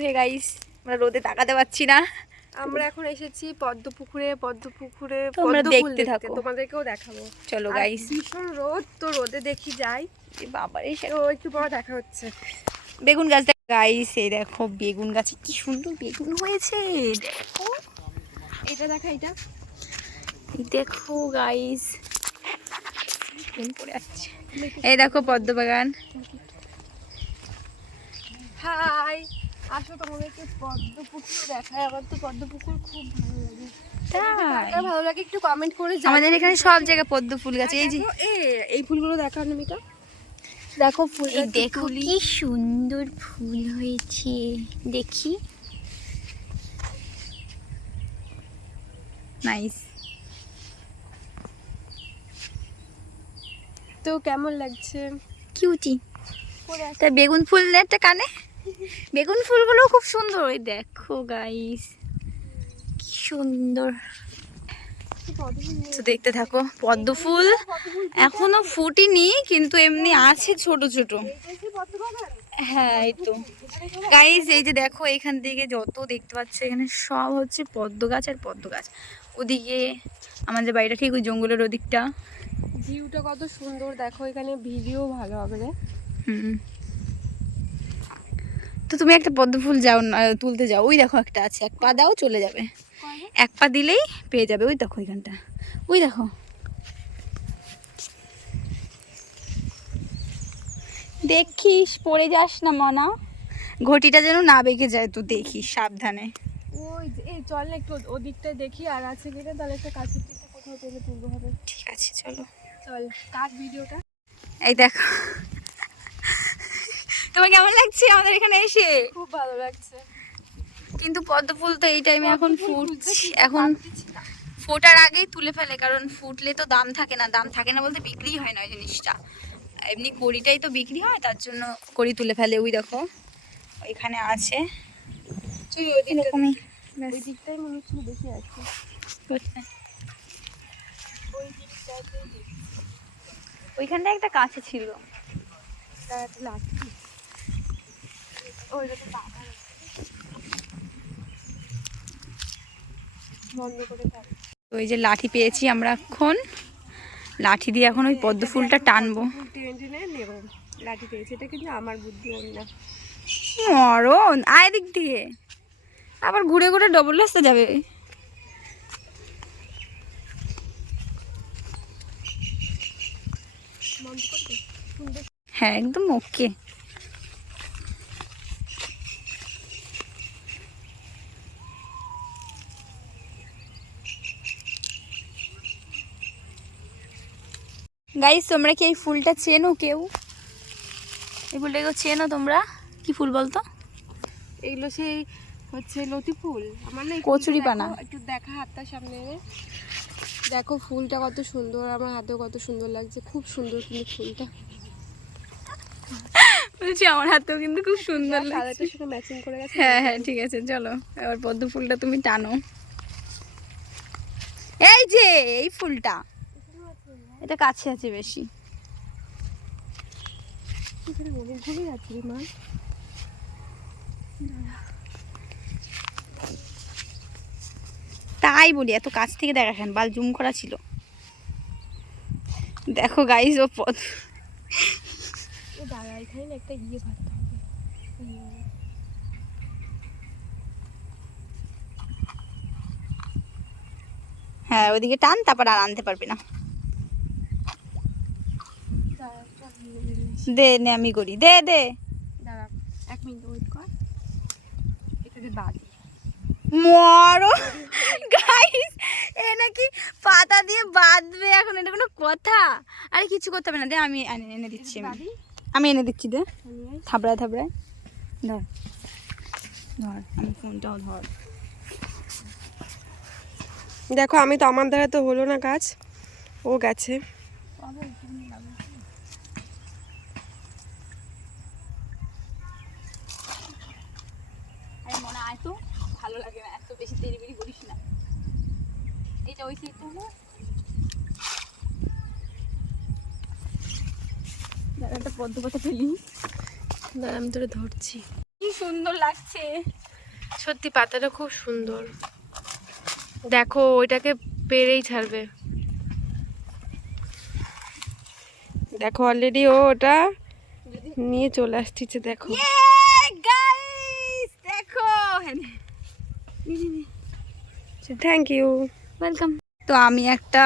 হয়ে গাইস, আমরা রোদে তাকাতে পারছি না। আমরা এখন এসেছি পদ্ম পুকুরে তোমরা পদ্ম ফুল দেখতে দেখতে, থাকো। তোমাদেরকেও দেখাবো। চলো আর গাইস। ভীষণ রোদ, তো রোদে দেখি যাই। বাবারে তো একটু পর দেখা হচ্ছে। বেগুন গাছ দেখ গাইস, এই দেখো বেগুন গাছে কি সুন্দর বেগুন হয়েছে। দেখো এটা দেখা, এটা এই দেখো গাইস, বেগুন পড়ে যাচ্ছে। এই দেখো পদ্ম বাগান। হাই, আসো তোমাদেরকে পদ্ম পুকুর দেখায়। আমার তো পদ্ম পুকুর খুব ভালো লাগে। তাই ভালো লাগে একটু কমেন্ট করে আমাদের এখানে সব জায়গায় পদ্ম ফুল গাছ। এই যে এই ফুলগুলো দেখা নমিতা, দেখো ফুল, এই দেখো কি সুন্দর ফুল হয়েছে, দেখি নাইস। তো কেমন লাগছে? কিউটি। তা বেগুন ফুল একটা কানে, বেগুন ফুলগুলো খুব সুন্দর। ওই দেখো গাইস কি সুন্দর। তো দেখতে থাকো, পদ্ম ফুল এখনো ফুটিনি কিন্তু এমনি আছে ছোট ছোট। হ্যাঁ এই তো গাইস, এই যে দেখো এখান থেকে যত দেখতে পাচ্ছ এখানে সব হচ্ছে পদ্ম গাছ আর পদ্ম গাছ। ওদিকে আমাদের বাড়িটা ঠিক ওই জঙ্গলের ওদিকটা। ভিউটা কত সুন্দর দেখো, এখানে ভিডিও ভালো হবে রে। হুম, তো তুমি একটা পদ্ম ফুল যাও তুলতে যাও, ওই দেখো একটা আছে, এক পা দাও চলে যাবে, এক পা দিলেই পেয়ে যাবে। ওই দেখো ওইখানটা, ওই দেখো। দেখিস পড়ে যাস না মনা, ঘটিটা যেন না বেঁকে যায়, তো দেখিস সাবধানে। ওই এই চল না একটু ওদিকটায় দেখি আর আছে কিনা, তাহলে একটা কাছের দিকটা কোথাও পেলে তুলবো হবে। ঠিক আছে চলো, চল কাট ভিডিওটা। এই দেখো তোমার কেমন লাগছে আমাদের এখানে এসে? খুব ভালো লাগছে, কিন্তু পদ্ম ফুল তো এই টাইমে এখন ফুটছে, এখন ফোটার আগেই তুলে ফেলে, কারণ ফুটলে তো দাম থাকে না। দাম থাকে না বলতে বিক্রি হয় না ওই জিনিসটা, এমনি কড়িটাই তো বিক্রি হয়, তার জন্য কড়ি তুলে ফেলে। ওই দেখো ওইখানে আছে এরকমই, ওই দিকটাই মনে হচ্ছিল বেশি আছে। ওইখানটা একটা কাছে ছিল, ওই যে লাঠি পেয়েছি আমরা, এখন লাঠি দিয়ে এখন ওই পদ্ম ফুলটা টানবো। টেনে নেব, লাঠি পেয়েছি, এটা কিন্তু আমার বুদ্ধি না। মরণ আয় দিক দিয়ে, আবার ঘুরে ঘুরে ডবল রাস্তা যাবে। হ্যাঁ একদম ওকে। গাইস তোমরা কি এই ফুলটা চেনো কেউ? এই ফুলটা কেউ চেনো তোমরা? কি ফুল বলতো? এইগুলো সেই হচ্ছে লতি ফুল। আমার না কচুরি পানা। একটু দেখা হাতটার সামনে এনে দেখো ফুলটা কত সুন্দর, আমার হাতেও কত সুন্দর লাগছে, খুব সুন্দর কিন্তু ফুলটা। বলছি আমার হাতেও কিন্তু খুব সুন্দর লাগছে, কালারটার সাথে ম্যাচিং করে গেছে। হ্যাঁ হ্যাঁ ঠিক আছে চলো, এবার পদ্ম ফুলটা তুমি টানো। এই যে এই ফুলটা, এটা কাছে আছে বেশি। এখানে অনেকগুলোই আছে রে মা। তাই বলি এত কাছ থেকে দেখা কেন, বাল জুম করা ছিল। দেখো গাইস ও দাঁড়া, এখানে না একটা ইয়ে ভাবতে হবে। হ্যাঁ ওইদিকে টান, তারপর আর আনতে পারবি না। দে নে আমি করি, দে দে। দাঁড়া 1 মিনিট ওয়েট কর, এটাকে বাদ মরো গাইস, এ নাকি পাতা দিয়ে বাঁধবে এখন, এটা কোনো কথা? আরে কিছু করতে হবে না, দে আমি এনে দিচ্ছি, আমি এনে দিচ্ছি, দে থাবড়ায় থাবড়ায় ধর ধর, আমি ফোনটাও ধর। দেখো আমি তো, আমার দ্বারা তো হলো না কাজ, ও গেছে। আরে মনে আয় তো, ভালো লাগে না এত বেশি দেরি করিস না। এটা ওই সাইডটা হলো, একটা পদ্ম পাতা ফেলি। দাঁড়া আমি তোরে ধরছি। কি সুন্দর লাগছে। সত্যি পাতাটা খুব সুন্দর। দেখো ওইটাকে পেরেই ছাড়বে। দেখো অলরেডি ও ওটা নিয়ে চলে আসছে। দেখো গাইস দেখো, থ্যাংক ইউ, ওয়েলকাম। তো আমি একটা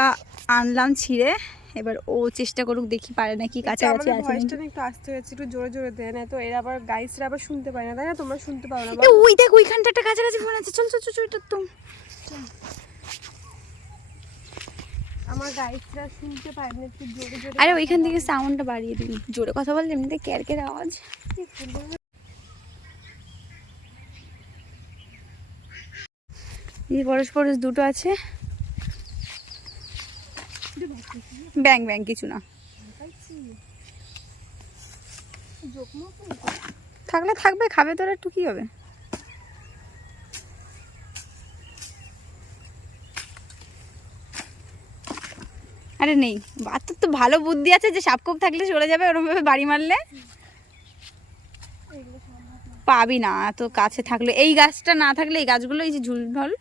আনলাম ছিঁড়ে, এবার ও চেষ্টা করুক, দেখি পারে নাকি কাছাকাছি আছে ভয়েসটা একটু আসতে হচ্ছে, একটু জোরে জোরে দেয় না তো এরা আবার গাইসরা আবার শুনতে পায় না, তাই না? তোমরা শুনতে পাও না? ওই দেখ ওইখানটা একটা কাছাকাছি ফোন আছে, চল চল চল চল তো। আমার গাইসরা শুনতে পায় না, একটু জোরে জোরে। আরে ওইখান থেকে সাউন্ডটা বাড়িয়ে দিবি, জোরে কথা বললে এমনিতে ক্যারকের আওয়াজ। এই পরশ পরশ দুটো আছে, ব্যাং ব্যাং কিছু না, থাকলে থাকবে, খাবে তোরা একটু, কি হবে। আরে নেই, বাচ্চার তো ভালো বুদ্ধি আছে যে সাপকোপ থাকলে চলে যাবে, ওরকম ভাবে বাড়ি মারলে পাবি না। এত কাছে থাকলে, এই গাছটা না থাকলে, এই গাছগুলো এই যে ঝুলঢল,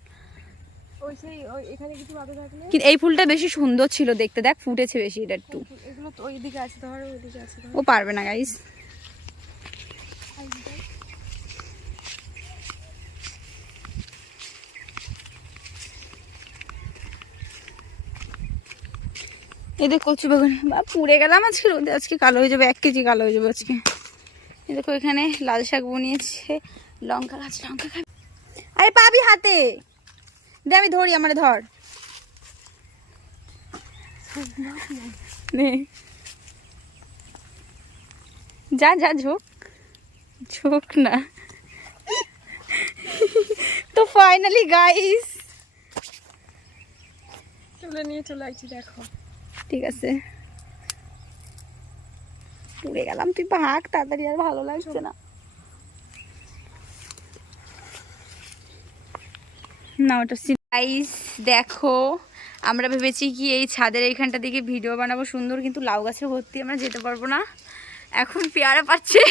এখানে কিছু পাতা থাকলে। কিন্তু এই ফুলটা বেশি সুন্দর ছিল দেখতে, দেখ ফুটেছে বেশি, এটা একটু। এগুলো তো ওইদিকে আছে, ধরো ওইদিকে আছে। ও পারবে না গাইস। এদের কচু বেগুন বা পুড়ে গেলাম আজকে রোদে, আজকে কালো হয়ে যাবে, 1 কেজি কালো হয়ে যাবে আজকে। এই দেখো এখানে লাল শাক বনিয়েছে, লঙ্কা গাছ, লঙ্কা খাবি। আরে পাবি হাতে দে, আমি ধরি, আমারে ধর, নে যা যা, ঝোঁক ঝোঁক না। তো ফাইনালি গাইস তুলে নিয়ে চলে আসছি, দেখো। ঠিক আছে, পুড়ে গেলাম, তুই ভাগ তাড়াতাড়ি, আর ভালো লাগছে না। না ওটা গাইস দেখো, আমরা ভেবেছি কি এই ছাদের এইখানটা দিকে ভিডিও বানাবো সুন্দর, কিন্তু লাউ গাছে ভর্তি, আমরা যেতে পারবো না, এখন পেয়ারা পাচ্ছে।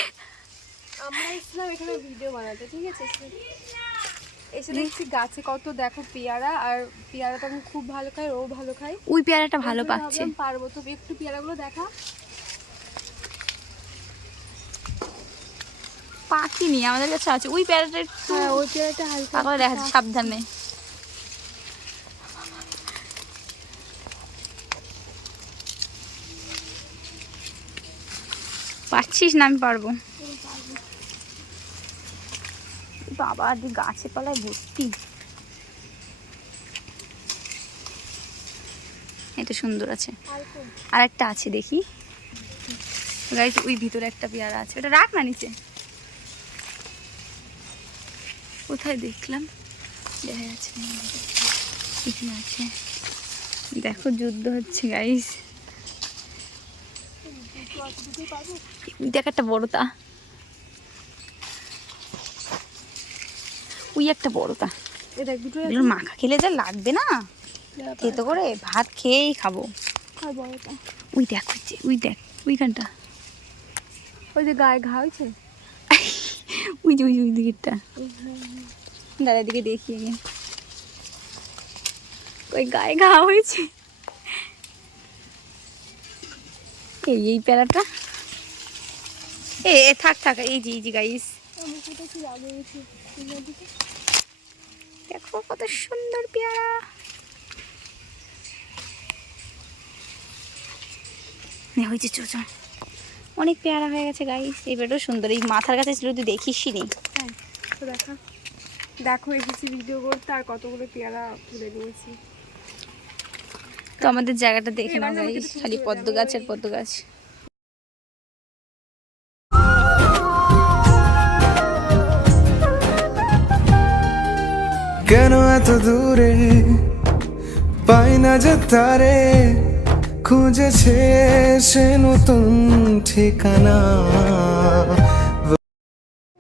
আমরা ইসলাম এখানে ভিডিও বানাতে, ঠিক আছে? এসে দেখছি গাছে কত, দেখো পেয়ারা, আর পেয়ারাটা আমি খুব ভালো খাই, ও ভালো খাই। ওই পেয়ারাটা ভালো পাচ্ছে, পারবো তো, একটু পেয়ারাগুলো দেখা। পাখিনি, আমাদের কাছে আছে ওই পেয়ারাটা, একটু ওই পেয়ারাটা হালকা পাকলে দেখা যাচ্ছে, সাবধানে। পাচ্ছিস না? আমি পারবো। বাবা গাছে পালায় ভর্তি, এটা সুন্দর আছে, আর একটা আছে দেখি গাইস, ওই ভিতরে একটা পেয়ারা আছে, ওটা রাখ না নিচে, কোথায় দেখলাম, দেখা যাচ্ছে এখানে আছে। দেখো যুদ্ধ হচ্ছে গাইস, দেখ একটা বড়টা, ওই একটা বড়টা, এগুলো মাখা খেলে যা লাগবে না, খেতে করে ভাত খেয়েই খাবো। ওই দেখ, ওই দেখ ওইখানটা, ওই যে গায়ে ঘা হয়েছে, ওই যে ওই দিকটা, দাদার দিকে দেখিয়ে গে, ওই গায়ে ঘা হয়েছে। এই প্যারাটা, এ থাক থাক, এই যে গাইস দেখো কত সুন্দর পেয়ারা। হয়েছে চোচা, অনেক পেয়ারা হয়ে গেছে গাইস, এই পেয়ারাও সুন্দর, এই মাথার কাছে ছিল, তুই দেখিসই নি। হ্যাঁ তো দেখা, দেখো এসেছি ভিডিও করতে, আর কতগুলো পেয়ারা তুলে নিয়েছি। তো আমাদের জায়গাটা দেখে নাও গাইস, খালি পদ্ম গাছ আর পদ্ম গাছ। কেন এত দূরে পাই না যে তারে, খুঁজেছে সে নতুন ঠিকানা।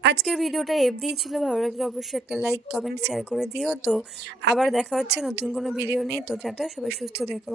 আজকের ভিডিওটা এফডিই ছিল, ভালো লাগলে অবশ্যই একটা লাইক কমেন্ট শেয়ার করে দিও। তো আবার দেখা হচ্ছে নতুন কোনো ভিডিও নিয়ে। তো টাটা, সবাই সুস্থ থেকো।